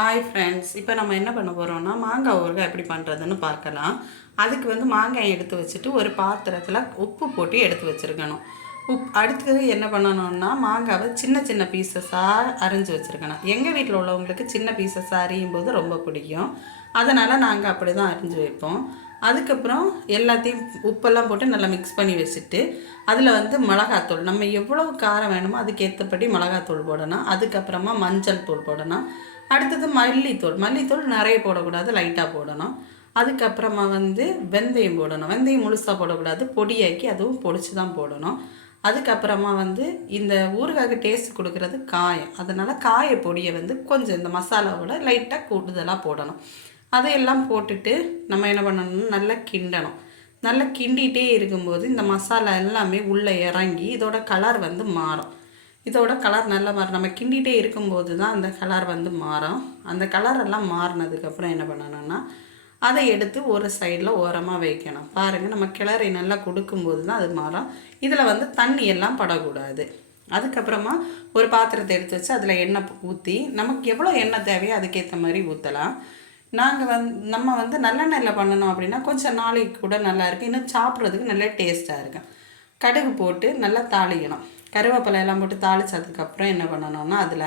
Hi friends இப்போ நம்ம என்ன பண்ண போகிறோம்னா மாங்காய் ஊறுகாய் எப்படி பண்ணுறதுன்னு பார்க்கலாம். அதுக்கு வந்து மாங்காய் எடுத்து வச்சுட்டு ஒரு பாத்திரத்தில் உப்பு போட்டு எடுத்து வச்சுருக்கணும். உப் அடுத்தது என்ன பண்ணணும்னா மாங்காவை சின்ன சின்ன பீசஸாக அரிஞ்சு வச்சுருக்கணும். எங்கள் வீட்டில் உள்ளவங்களுக்கு சின்ன பீசஸாக அரியும் போது ரொம்ப பிடிக்கும். அதனால் நாங்கள் அப்படி தான் அரிஞ்சு வைப்போம். அதுக்கப்புறம் எல்லாத்தையும் உப்பெல்லாம் போட்டு நல்லா மிக்ஸ் பண்ணி வச்சுட்டு அதில் வந்து மிளகாத்தூள் நம்ம எவ்வளவு காரம் வேணுமோ அதுக்கேற்றபடி மிளகாத்தூள் போடணும். அதுக்கப்புறமா மஞ்சள் தூள் போடணும். அடுத்தது மல்லித்தூள். மல்லித்தூள் நிறைய போடக்கூடாது லைட்டாக போடணும். அதுக்கப்புறமா வந்து வெந்தயம் போடணும். வெந்தயம் முழுசாக போடக்கூடாது. பொடியாக்கி அதுவும் பொடிச்சு தான் போடணும். அதுக்கப்புறமா வந்து இந்த ஊறுகாய்க்கு டேஸ்ட் கொடுக்கறது காயம் அதனால் காய பொடியை வந்து கொஞ்சம் இந்த மசாலாவோட லைட்டாக கூடுதலாக போடணும். அதையெல்லாம் போட்டுட்டு நம்ம என்ன பண்ணணும்னா நல்லா கிண்டணும். நல்லா கிண்டிகிட்டே இருக்கும்போது இந்த மசாலா எல்லாமே உள்ளே இறங்கி இதோட கலர் வந்து மாறும். இதோட கலர் நல்லா மாறும். நம்ம கிண்டிகிட்டே இருக்கும்போது தான் அந்த கலர் வந்து மாறும். அந்த கலர் எல்லாம் மாறினதுக்கப்புறம் என்ன பண்ணணும்னா அதை எடுத்து ஒரு சைடில் ஓரமாக வைக்கணும். பாருங்கள் நம்ம கிளறி நல்லா கொடுக்கும்போது தான் அது மாறும். இதில் வந்து தண்ணி எல்லாம் படக்கூடாது. அதுக்கப்புறமா ஒரு பாத்திரத்தை எடுத்து வச்சு அதில் எண்ணெய் ஊற்றி நமக்கு எவ்வளோ எண்ணெய் தேவையோ அதுக்கேற்ற மாதிரி ஊற்றலாம் நாங்கள் வந் நம்ம வந்து நல்லெண்ணெயில் பண்ணணும் அப்படின்னா கொஞ்சம் நாளைக்கு கூட நல்லா இன்னும் சாப்பிட்றதுக்கு நல்ல டேஸ்ட்டாக இருக்கும். கடுகு போட்டு நல்லா தாளிக்கணும். கருவேப்பிலை எல்லாம் போட்டு தாளித்ததுக்கப்புறம் என்ன பண்ணணும்னா அதில்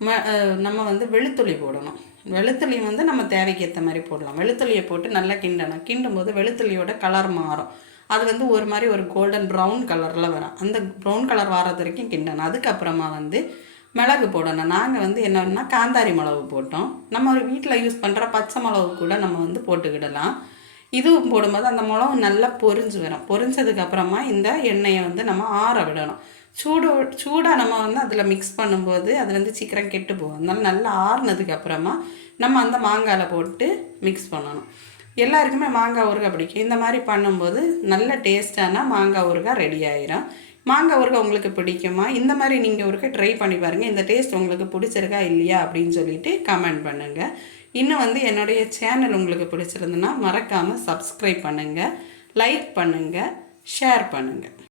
ம நம்ம வந்து வெளுத்துளி போடணும். வெளுத்துளி வந்து நம்ம தேவைக்கு ஏற்ற மாதிரி போடலாம். வெளுத்துளியை போட்டு நல்லா கிண்டணும். கிண்டும் போது வெளுத்துளியோட கலர் மாறும். அது வந்து ஒரு மாதிரி ஒரு கோல்டன் ப்ரௌன் கலரில் வரும். அந்த ப்ரௌன் கலர் வர்றது வரைக்கும் கிண்டணும். அதுக்கப்புறமா வந்து மிளகு போடணும். நாங்கள் வந்து என்னன்னா காந்தாரி மிளகு போட்டோம். நம்ம ஒரு வீட்டில் யூஸ் பண்ணுற பச்சை மிளகு கூட நம்ம வந்து போட்டுக்கிடலாம். இதுவும் போடும்போது அந்த மிளகு நல்லா பொரிஞ்சு வரும். பொரிஞ்சதுக்கப்புறமா இந்த எண்ணெயை வந்து நம்ம ஆற விடணும். சூடு சூடாக நம்ம வந்து அதில் மிக்ஸ் பண்ணும்போது அது வந்து சீக்கிரம் கெட்டு போகும். அதனால நல்லா ஆறுனதுக்கு அப்புறமா நம்ம அந்த மாங்காயில் போட்டு மிக்ஸ் பண்ணணும். எல்லாருக்குமே மாங்காய் ஊறுகாய் பிடிக்கும். இந்த மாதிரி பண்ணும்போது நல்ல டேஸ்டான மாங்காய் ஊறுகாய் ரெடி ஆயிரும். மாங்காய் ஊறுகாய் உங்களுக்கு பிடிக்குமா? இந்த மாதிரி நீங்கள் ஒருக்க ட்ரை பண்ணி பாருங்கள் இந்த டேஸ்ட் உங்களுக்கு பிடிச்சிருக்கா இல்லையா அப்படின்னு சொல்லிட்டு கமெண்ட் பண்ணுங்கள் இன்னும் வந்து என்னுடைய சேனல் உங்களுக்கு பிடிச்சிருந்துன்னா மறக்காமல் சப்ஸ்கிரைப் பண்ணுங்கள் லைக் பண்ணுங்கள் ஷேர் பண்ணுங்கள்